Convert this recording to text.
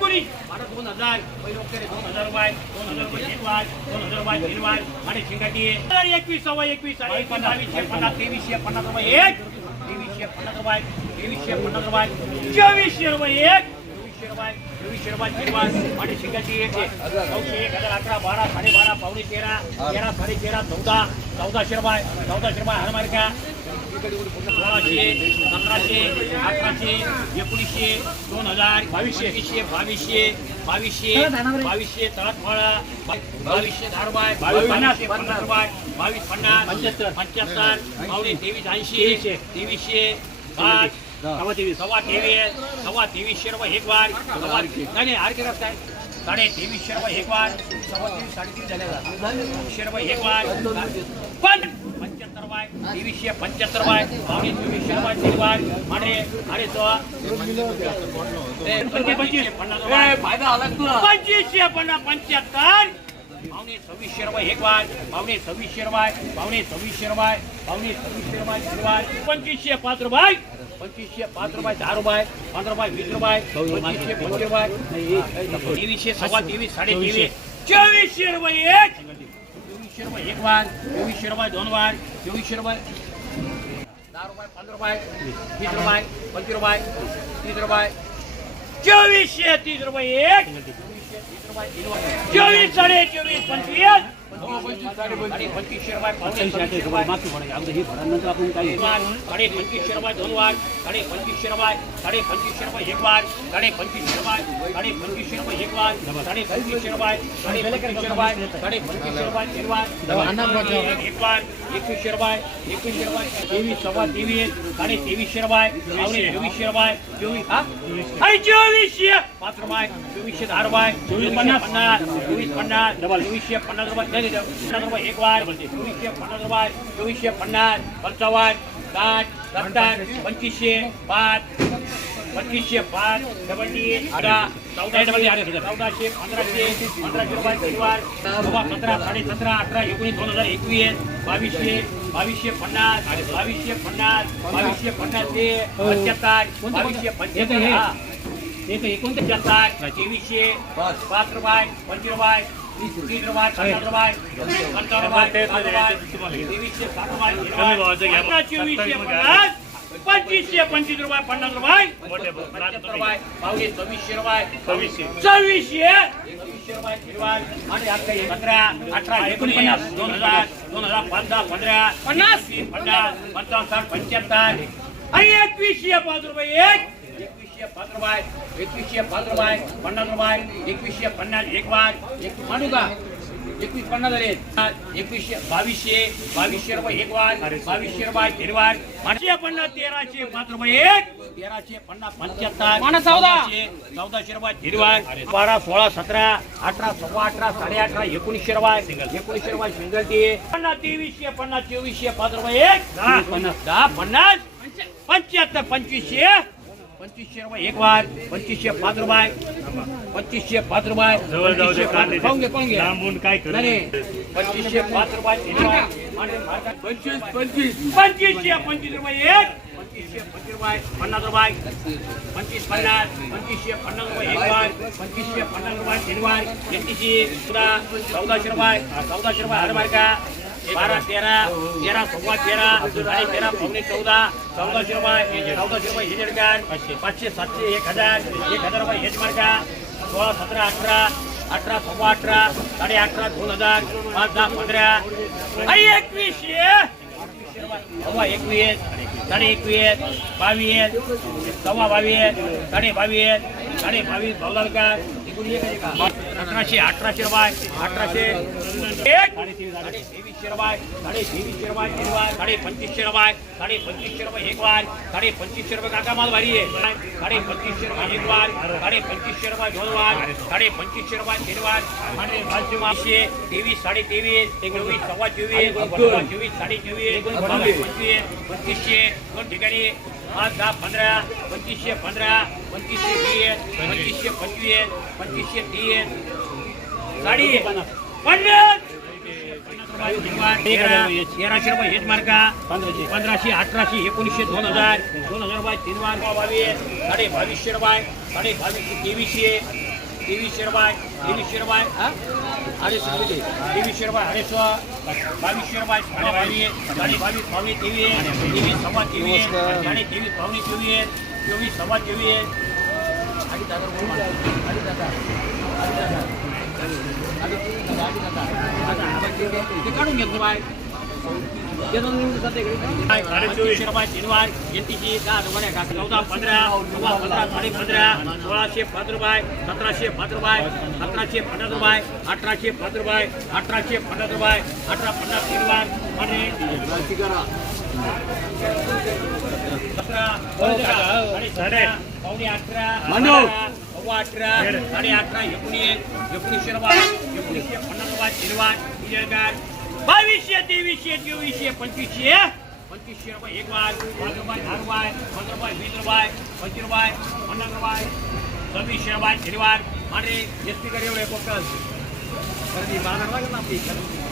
कोणी? मला दोन हजार पहिलं दोन हजार रुपये दोन हजार रुपये तीन वार दोन हजार रुपये तीन वार आणि शिंगाटी एकवीस सव्वा एकवीस आणि एकवीस पन्नास तेवीसशे पन्नास रुपये एक. तेवीसशे पन्नास रुपये तेवीसशे पन्नास रुपये चोवीसशे रुपये एक. चोवीसशे रुपये चोवीसशे तीन वार आणि शिंगाटी एक नऊशे एक हजार अकरा बारा साडेबारा पावणे तेरा तेरा साडे तेरा चौदा चौदाशे रुपये चौदाशे रुपये हरमार्का सोळाशे सतराशे अठराशे एकोणीसशे दोन हजार बावीसशे बावीसशे बावीसशे बावीसशे तळातफळा बावीसशे बावीस पन्नास. पन्नास रुपये बावीस पन्नास पंच्याहत्तर. पंच्याहत्तर पावणे तेवीस ऐंशी तेवीसशे. पाच सव्वा तेवीस. सव्वा तेवीस सव्वा तेवीसशे रुपये एक वार सव्वा नाही आरके रस्ता आहे साडे तेवीसशे रुपये एक वार सव्वा तेवीस साडेतीन झाले तेवीसशे रुपये एक वार. पण रुपये तेवीसशे पंच्याहत्तर रुपये पावणे चोवीसशे तो पंचवीसशे पन्नास रुपये पंचवीसशे पन्नास पंच्याहत्तर. पावणे सव्वीसशे रुपये एक वार पावणे सव्वीसशे रुपये पावणे सव्वीसशे रुपये पावणे सव्वीसशे रुपये तीन पंचवीसशे पाच रुपये पंचवीसशे पाच रुपये दहा रुपये पंधरा रुपये वीस रुपये पंचवीसशे पंचवीस रुपये. तेवीसशे सव्वा तेवीस साडे तेवीस चोवीसशे रुपये एक. चोवीसशे रुपये एक वार चोवीसशे रुपये दोन वार चोवीसशे रुपये दहा रुपये पंधरा रुपये वीस रुपये पंचवीस रुपये तीस रुपये चोवीसशे तीस रुपये एक चोवीसशे तीस रुपये रुपये. चोवीस साडे चोवीस पंचवीस आणि पंचवीसशे रुपये पावणे सव्वीसशे रुपये साडे पंचवीसशे रुपये दोन वार साडे पंचवीसशे रुपये साडे पंचवीसशे रुपये एक वार साडे पंचवीसशे रुपये साडे पंचवीसशे रुपये एक वार साडे पंचवीसशे रुपये साडे पंचवीसशे रुपये साडे पंचवीसशे रुपये तीन वार एक वार एकवीसशे रुपये एकवीसशे रुपये तेवीस सव्वा तेवीस साडे तेवीसशे रुपये पावणे चोवीसशे रुपये चोवीस हा आणि चोवीसशे पाच रुपये चोवीसशे दहा रुपये चोवीस पन्नास पन्नास चोवीस पन्नास चोवीसशे पन्नास रुपये नाही, नाही, पन्नास रुपये एक वार चोवीसशे पन्नास रुपये चोवीसशे पन्नास पंचावन्न साठ सत्तर पंचवीसशे पाच पंचवीसशे पाच डबल अठरा चौदाशे चौदाशे पंधराशे पंधराशे रुपये शनिवार सव्वा सतरा साडे सतरा अठरा एकोणीस दोन हजार एकवीस बावीसशे बावीसशे पन्नास बावीसशे पन्नास बावीसशे पन्नास ते पंच्याहत्तर बावीसशे पंच्याहत्तर पंच्याहत्तर तेवीसशे पाच रुपये पंचवीस रुपये पंचवीसशे पंचवीस रुपये पन्नास रुपये. पंच्याहत्तर रुपये पावणे सव्वीसशे रुपये सव्वीसशे. सव्वीसशे. आणि आता पंधरा अठरा दोन हजार दोन हजार दहा पंधरा. पन्नास. पन्नास पंचावन्न पंच्याहत्तर. आणि एकवीसशे पाच रुपये एक. एकवीसशे पाच रुपये एकवीसशे पाच रुपये पन्नास रुपये एकवीसशे पन्नास एक का एकवीस पन्नास झाले. एकवीसशे बावीसशे बावीसशे रुपये एक बावीसशे रुपये पाचशे पन्नास तेराशे पाच रुपये एक तेराशे पन्नास पंच्याहत्तर चौदाशे चौदाशे रुपये वार बारा सोळा सतरा अठरा सव्वा अठरा साडे अठरा एकोणीसशे रुपये एकोणीसशे रुपये सिंगल टी पन्नास तेवीसशे पन्नास चोवीसशे पाच रुपये एक पन्नास दहा पन्नास पंच्याहत्तर पंचवीसशे पंचवीसशे रुपये एक वार पंचवीसशे पाच रुपये. पंचवीसशे पाच रुपये. पंचवीसशे पाच पाहून घे पाहून घे. काय नाही, पंचवीसशे पाच रुपये. तीन. पंचवीस पंचवीस. पंचवीसशे पंचवीस रुपये एक. पंचवीसशे पंचवीस रुपये पन्नास रुपये. पंचवीस पन्नास. पंचवीसशे पन्नास रुपये एक वार. पंचवीसशे पन्नास रुपये तीन वार. एकतीसशे चौदाशे रुपये. चौदाशे रुपये हर मार्का बारा तेरा तेरा सव्वा तेरा आणि तेरा पावणे चौदा चौदाशे रुपये चौदाशे रुपये हेज मार्का पाचशे. सातशे एक हजार एक हजार रुपये मार्का सोळा सतरा अठरा अठरा सव्वा अठरा साडे अठरा दोन हजार पाच दहा पंधरा आणि एकवीसशे सव्वा एकवीस साडे एकवीस बावीस सव्वा बावीस साडे बावीस साडे बावीस भाऊदार अठराशे अठराशे रुपये अठराशे एक साडे साडे तेवीसशे रुपये साडे पंचवीसशे रुपये साडे एक वार साडे पंचवीसशे रुपये काका माल भारी आहे साडे पंचवीसशे रुपये एक वार साडे पंचवीसशे रुपये दोन वार साडे पंचवीसशे रुपये तीन वार साडे पाचशे तेवीस साडे तेवीस चोवीस सव्वा चोवीस चोवीस साडे चोवीस पंचवीस पंचवीसशे दोन ठिकाणी पाच दहा पंधरा पंचवीसशे पंधरा पंचवीसशे वीस पंचवीसशे पंचवीस पंचवीसशे तीस. साडी. पन्नास. तेराशे रुपये हेच मार्का. पंधराशे. पंधराशे अठराशे एकोणीसशे दोन हजार. दोन हजार रुपये तीन वार बावीस साडे बावीसशे रुपये साडे बावीसशे तेवीसशे. तेवीसशे रुपये तेवीसशे रुपये हा? अडीच तेवीसशे रुपये अडीच बावीसशे रुपये साडे बावीस साडे बावीस पावणे तेवीस तेवीस सव्वा तेवीस साडे तेवीस पावणे चोवीस चोवीस सव्वा चोवीस अडीच हजार. अडीच हजार अडीच हजार अडीच हजार अडीच हजार ते काढून घेतो बाय पंचवीसशे रुपये तीनवार एनटीची दहा रुपये का चौदा पंधरा चौदा पंधरा साडे पंधरा सोळाशे पाच रुपये सतराशे पाच रुपये सतराशे पन्नास रुपये अठराशे पाच रुपये अठराशे पन्नास रुपये अठरा पन्नास तीनवार आणि सतरा साडे सतरा पावणे अठरा अठरा, सव्वा अठरा साडे अठरा एकोणीस एकोणीसशे रुपये एकोणीसशे पन्नास रुपये तीनवार विजयगार बावीसशे तेवीसशे चोवीसशे पंचवीसशे पंचवीसशे रुपये एक वार पाच रुपये